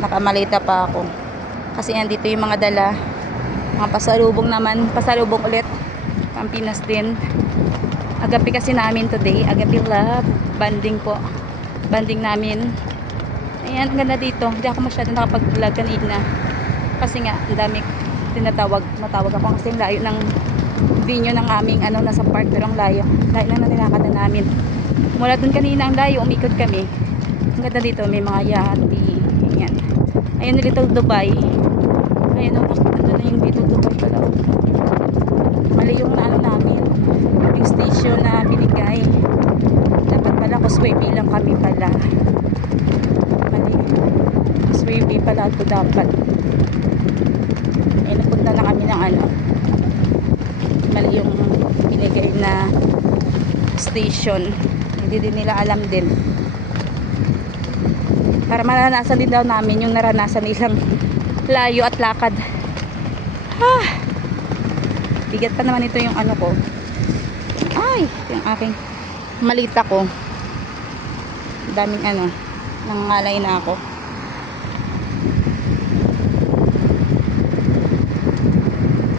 nakamalita pa ako. Kasi nandito yung mga dala. Mga pasalubong naman. Pasalubong ulit. Pampinas din. Agapi kasi namin today. Agapi love. Banding po. Banding namin. Ayan, ang ganda dito. Hindi ako masyado nakapag-vlog kanina. Kasi nga, ang dami tinatawag. Matawag ako kasi ang layo ng venue ng aming nasa park. Pero ang layo. Layo na nilakad na namin. Mula dun kanina ang layo. Umikot kami. Ang ganda dito. May mga yati. Ayan. Ayan yung Little Dubai. Ayan o. Nakita na yung Little Dubai pala. Mali yung namin. Yung station na binigay. Dapat pala Causeway Bay lang kami pala. Mali. Causeway Bay pala ito dapat. Ayan, napunta na kami ng mali yung binigay na station. Hindi din nila alam din. Para maranasan din daw namin yung naranasan nilang layo at lakad. Bigat pa naman ito yung ko. Ay, yung aking malita ko. Daming nangangalay na ako.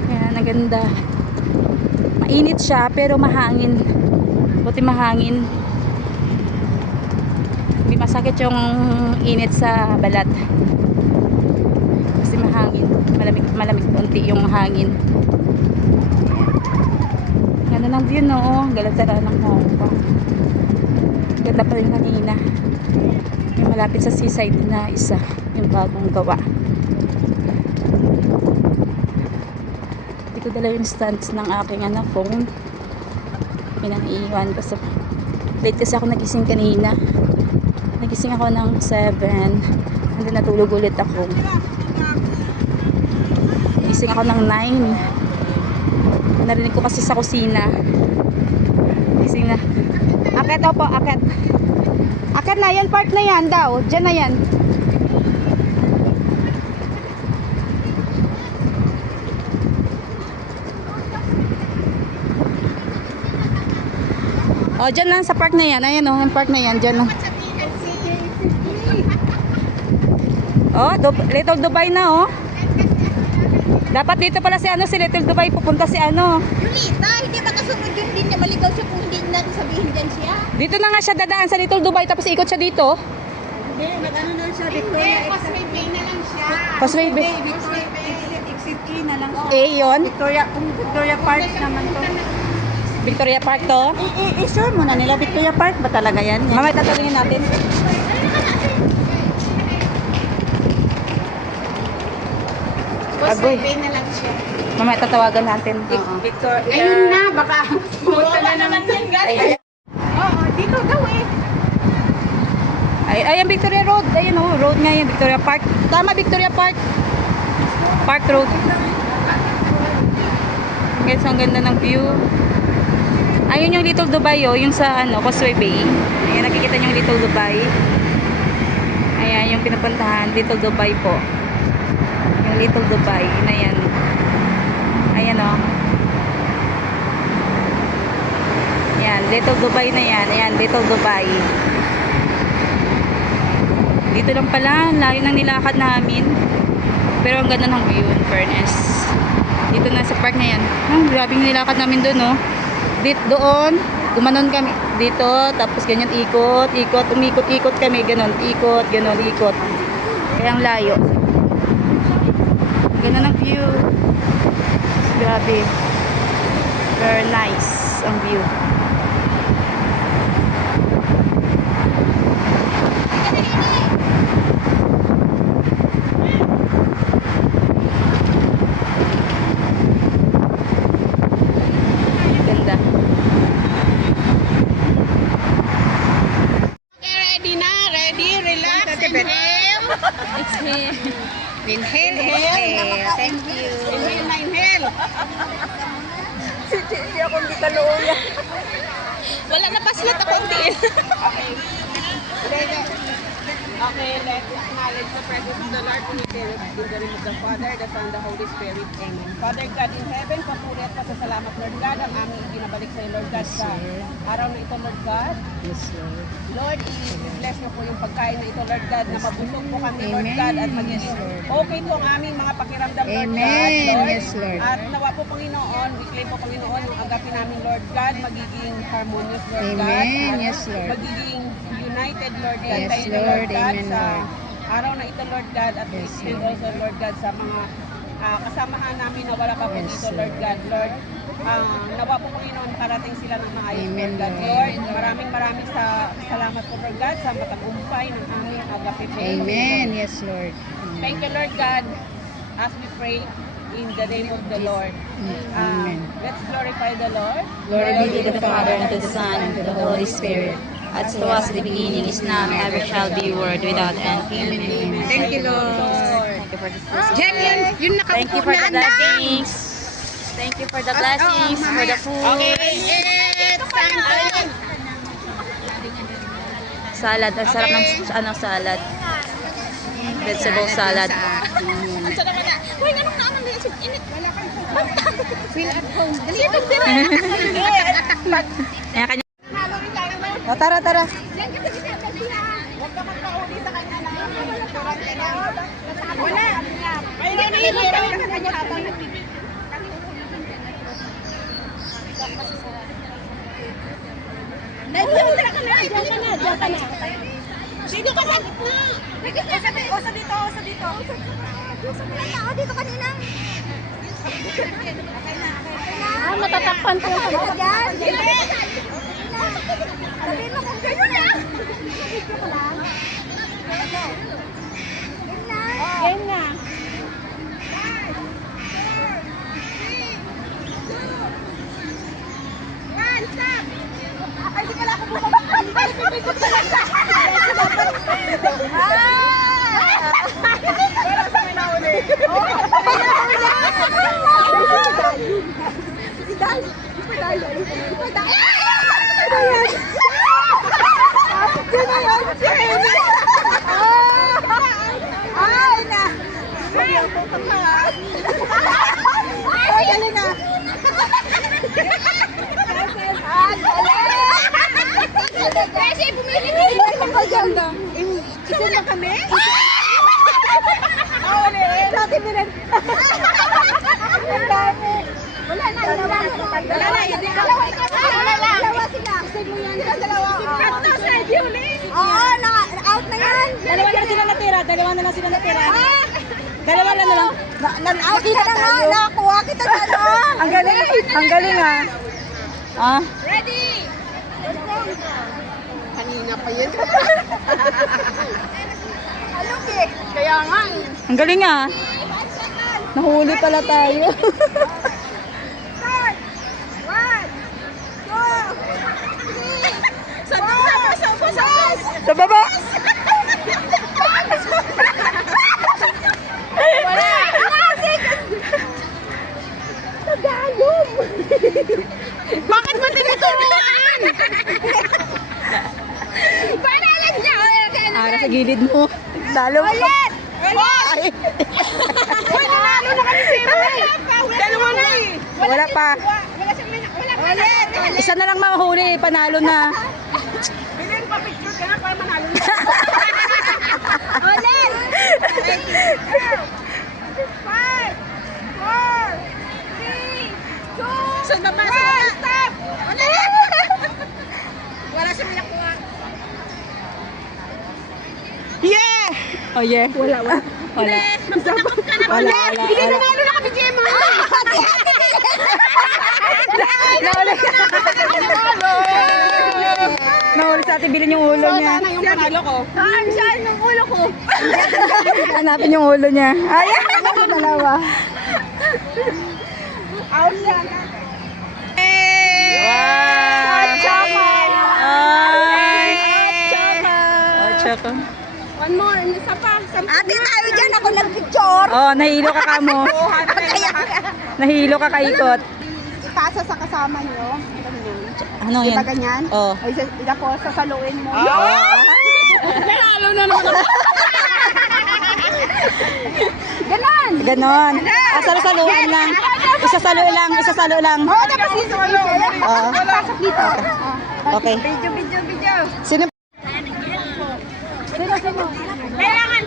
Yan, ang ganda. Mainit siya pero mahangin. Buti mahangin. Hindi masakit yung init sa balat. Kasi mahangin. Malamig konti yung hangin. Ganda ng view, no? Galatara ng Hong Kong. Ganda pa rin kanina. Yung malapit sa seaside na isa. Yung bagong gawa. Hindi ko dala yung stands ng aking phone. Pinang-iwan ko sa... Late kasi ako nagising kanina. Nagising ako ng 7. And then natulog ulit ako. Nagising ako ng 9. Narinig ko kasi sa kusina. Nagising na. Akit po, akit. Akit na yan, part na yan daw. Diyan na yan. O, dyan lang sa park na yan. Ayan o, yung park na yan. Dyan lang. Oh, Little Dubai na oh. Dapat dito pala si si Little Dubai pupunta si Yunita, hindi makasunod yun din niya maligaw siya kung hindi natin sabihin dyan siya. Dito na nga siya dadaan sa Little Dubai tapos ikot siya dito. Hindi, nag-ano na siya, Victoria. Causeway Bay na lang siya. Causeway Bay. Victoria Bay, exit E na lang siya. Yun. Victoria Park naman to. Victoria Park to. I-sure mo na nila, Victoria Park ba talaga yan? Mamaya tatanungin natin. Causeway Bay na lang siya. Mamaya tatawagan natin. Victoria. Ayun na, baka pumunta na naman yan, guys. Oo, dito daw eh. Ay, ang Victoria Road. Ayun oh, road nga yan, Victoria Park. Tama, Victoria Park. Park Road. Guys, ang ganda ng view. Ayun yung Little Dubai oh, yung sa Causeway Bay. Ayan, nakikita niyo yung Little Dubai. Ayan, yung pinupuntahan, Little Dubai po. Yung Little Dubai na yan. Ayan oh. Ayan, Little Dubai na yan. Ayan, Little Dubai. Dito lang pala, layo ng nilakad namin. Pero ang ganda ng view, in fairness. Dito na sa park na yan. Grabing nilakad namin doon, no? Doon, gumanon kami dito, tapos ganyan ikot, umikot-ikot kami, ganon, ikot, ganon, ikot. Kaya ang layo. Ganda ng view. Grabe. Very nice ang view. Inhale, exhale. Thank you. Inhale na inhale. Hindi ako hindi kaluya. Wala na paslat ako din. Okay, let's acknowledge the presence of the Lord in the name of the Father, the Son, the Holy Spirit. Amen. Father God in heaven, papuri at pasasalamat, Lord God, ang aming ikinabalik sa iyo, Lord God, sa araw na ito, Lord God. Yes, Lord. Lord, i-bless mo po yung pagkain na ito, Lord God, na mabusog po kami, Lord God, at magiging okay po ang aming mga pakiramdam, Lord God, Lord. Yes, Lord. At nawa po, Panginoon, we claim po, Panginoon, yung agapin namin, Lord God, magiging harmonious, Lord God. Amen. At Yes, Lord. magiging united, Lord God. Yes, Thank you, Lord. Lord God, Amen, sa Lord. araw na ito, Lord God, at Yes, extend Lord. also, Lord God, sa mga kasamahan namin na wala pa po Yes, dito, Lord Lord. God. Lord, nawa po, Panginoon, makarating sila ng maayos, Amen, Lord God. Lord. Lord, maraming salamat po, Lord God, sa matagumpay ng aming agape po. Amen. Yes, Lord. Thank you, Lord God, as we pray in the name of the Lord. Amen. Let's glorify the Lord. Glory Be to the Father, and to the Son, and to the Holy Spirit, as it was in the beginning, is now, and ever shall be, world without end. Amen. Thank you, Lord. Thank you for this blessing. Jen, yun Thank you for the blessings. Thank you for the blessings, for the food. Salad. Ang sarap ng salad. Vegetable salad. Ayan kanya. O, tara, tara. Huwag ka magpauli sa kanya na kurante na. Wala. Mayroon na yun. Mayroon na kanya. Diyan ka na. Dito ka na. Osa dito. Dito kanina. Matatakpan po yung Yan. Sabihin mo kung gano'n na. Video ko lang. Game na. Ay, di pala ako bumaba. Bibigod ka lang sa Wala sa may nauli. Ay, na. Ay, dali na. Kasi pumili ko dyan. Isin mo kami? Dati mo rin. Ang dami. Wala na, dalawa. Wala na, hindi ka. Dalawa sila. Isin mo yan. Dalawa. Oo, out na yan. Dalawa na sila natira. Dalawa na lang sila natira. Dalawa na lang. Out kita na nga. Nakakuha kita na lang. Ang galing. Ang galing ah. Ah? Ready? Kanina pa yun. Halog eh. Kaya nga. Ang galing ah. Nahuli pala tayo. Start! 1, 2, 3, Sa baba. wala! Tagalog! Bakit mo tinuturuan? Panalan niya! Ara sa gilid mo. Lalo. Ulit! Ay. Uy, nanalo na kami si Dalawa na eh. Wala pa. Wala siyang may wala pa. Ulit! Isa na lang mahuli. Panalo na. Bilhin pa picture ka na para manalo na. Ulit! 5, 4, 3, 2, Saan ba ba? stop! Ulit! Wala siyang may nakuha. Yeah! Oh yeah. Wala. Wala. Magpunakap ka na. Wala. Hindi nanalo na kami, Gemma. Nahuli sa atin, bilhin yung ulo niya. Sana yung panalo ko. Saan ng ulo ko? Hanapin yung ulo niya. Ayan! Dalawa. Out yan. Wow! Choco! Ay! Choco. One more. Isa pa. Ate tayo dyan, ako nag-picture. Oh, nahilo ka kamo. Nahilo ka kaikot. Ipasa sa kasama nyo. Ano Diba yan? ganyan? Oh. Ay, tapos sasaluin mo. Ah! Nanalo na naman ako. Ganon. Ganon. Ah, salo-saluhan lang. Isasalo lang, isasalo lang. Oo, tapos dito. Oo. Pasok dito. Okay. Video. Sino? Kailangan.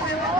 Starting